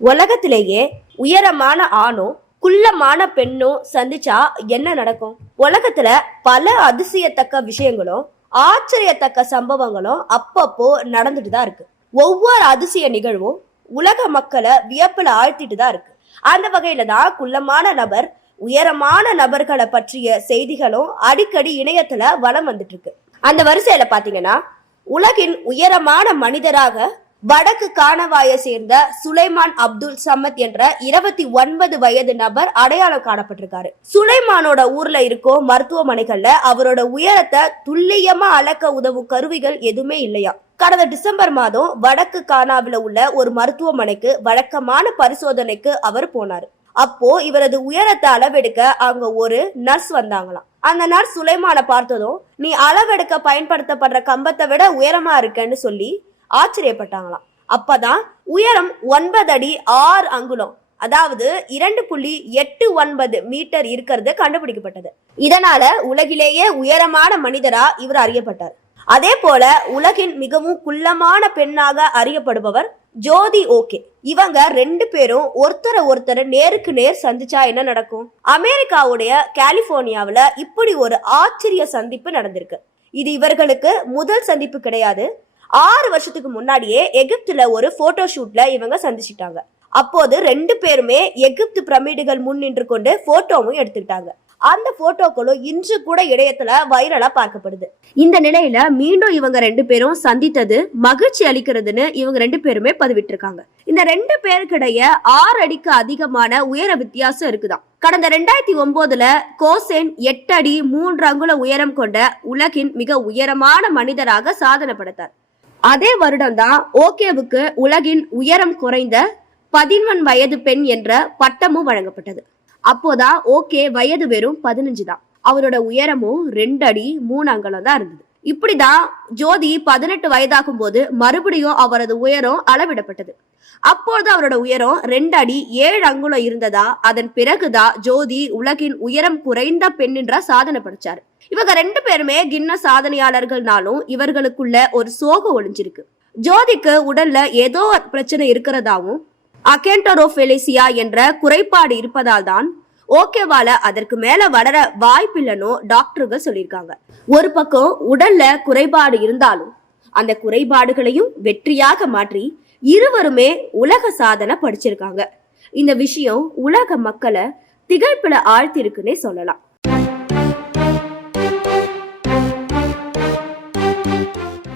உலகத்திலேயே உயரமான ஆணோ குள்ளமான பெண்ணும் சந்திச்சா என்ன நடக்கும்? உலகத்துல பல அதிசயத்தக்க விஷயங்களும் ஆச்சரியத்தக்க சம்பவங்களும் அப்பப்போ நடந்துட்டு தான் இருக்கு. ஒவ்வொரு அதிசய நிகழ்வும் உலக மக்களை வியப்புல ஆழ்த்திட்டு தான் இருக்கு. அந்த வகையில தான் குள்ளமான நபர், உயரமான நபர்களை பற்றிய செய்திகளும் அடிக்கடி இணையத்துல வலம் வந்துட்டு இருக்கு. அந்த வரிசையில பாத்தீங்கன்னா, உலகின் உயரமான மனிதராக வடக்கு கானவாயை சேர்ந்த சுலைமான் அப்துல் சமத் என்ற 29 வயது நபர் அடையாளம் காணப்பட்டிருக்காரு. சுலைமானோட ஊர்ல இருக்கும் மருத்துவமனைகள்ல அவரோட உயரத்தை துல்லியமா அளக்க உதவும் கருவிகள் எதுவுமே இல்லையா. கடந்த டிசம்பர் மாதம் வடக்கு கானாவில உள்ள ஒரு மருத்துவமனைக்கு வழக்கமான பரிசோதனைக்கு அவர் போனாரு. அப்போ இவரது உயரத்தை அளவெடுக்க அங்க ஒரு நர்ஸ் வந்தாங்களாம். அந்த நர்ஸ் சுலைமான பார்த்ததும், நீ அளவெடுக்க பயன்படுத்தப்படுற கம்பத்தை விட உயரமா இருக்கன்னு சொல்லி ஆச்சரியப்பட்டாங்களாம். அப்பதான் உயரம் 9 அடி 6 அங்குலம், அதாவது 2.89 மீட்டர் இருக்கிறது கண்டுபிடிக்கப்பட்டது. இதனால உலகிலேயே உயரமான மனிதரா இவர் அறியப்பட்டார். அதே போல உலகின் மிகவும் குள்ளமான பெண்ணாக அறியப்படுபவர் ஜோதி ஓகே. இவங்க 2 பேரும் ஒருத்தரை நேருக்கு நேர் சந்திச்சா என்ன நடக்கும்? அமெரிக்காவுடைய கலிபோர்னியாவுல இப்படி ஒரு ஆச்சரிய சந்திப்பு நடந்திருக்கு. இது இவர்களுக்கு முதல் சந்திப்பு கிடையாது. 6 வருஷத்துக்கு முன்னாடியே எகிப்துல ஒரு போட்டோ ஷூட்ல இவங்க சந்திச்சிட்டாங்க. அப்போது 2 பேருமே எகிப்து பிரமிடுகள் முன் நின்று கொண்டு போட்டோவும் எடுத்துக்கிட்டாங்க. அந்த போட்டோக்களும் இன்று கூட இணையத்துல வைரலா பார்க்கப்படுது. இந்த நிலையில மீண்டும் இவங்க 2 பேரும் சந்தித்தது மகிழ்ச்சி அளிக்கிறதுன்னு இவங்க 2 பேருமே பதிவிட்டு இருக்காங்க. இந்த 2 பேருக்கிடையே 6 அடிக்கு அதிகமான உயர வித்தியாசம் இருக்குதாம். கடந்த 2009ல கோசேன் 8 அடி 3 அங்குல உயரம் கொண்ட உலகின் மிக உயரமான மனிதராக சாதனை படைத்தார். அதே வருடம் தான் ஓகேவுக்கு உலகின் உயரம் குறைந்த 11 வயது பெண் என்ற பட்டமும் வழங்கப்பட்டது. அப்போதான் ஓகே வயது வெறும் 15 தான். அவரோட உயரமும் 2 அடி 3 அங்குலம் தான் இருந்தது. இப்படிதான் ஜோதி 18 வயதாகும் போது மறுபடியும் அவரது உயரம் அளவிடப்பட்டது. அப்போது அவரோட உயரம் 2 அடி 7 அங்குலம் இருந்ததா. அதன் பிறகுதான் ஜோதி உலகின் உயரம் குறைந்த பெண் என்ற சாதனை படைச்சாரு. இவங்க 2 பேருமே கின்ன சாதனையாளர்கள்னாலும் இவர்களுக்குள்ள ஒரு சோகம் ஒளிஞ்சிருக்கு. ஜோதிக்கு உடல்ல ஏதோ பிரச்சனை இருக்கிறதாவும் அகெண்டரோஃபெலிசியா என்ற குறைபாடு இருப்பதால் தான் ஓகேவால அதற்கு மேல வளர வாய்ப்பில்லைன்னு டாக்டர்கள் சொல்லியிருக்காங்க. ஒரு பக்கம் உடல்ல குறைபாடு இருந்தாலும் அந்த குறைபாடுகளையும் வெற்றியாக மாற்றி இருவருமே உலக சாதனை படிச்சிருக்காங்க. இந்த விஷயம் உலக மக்களை திகைப்புல ஆழ்த்திருக்குன்னே சொல்லலாம்.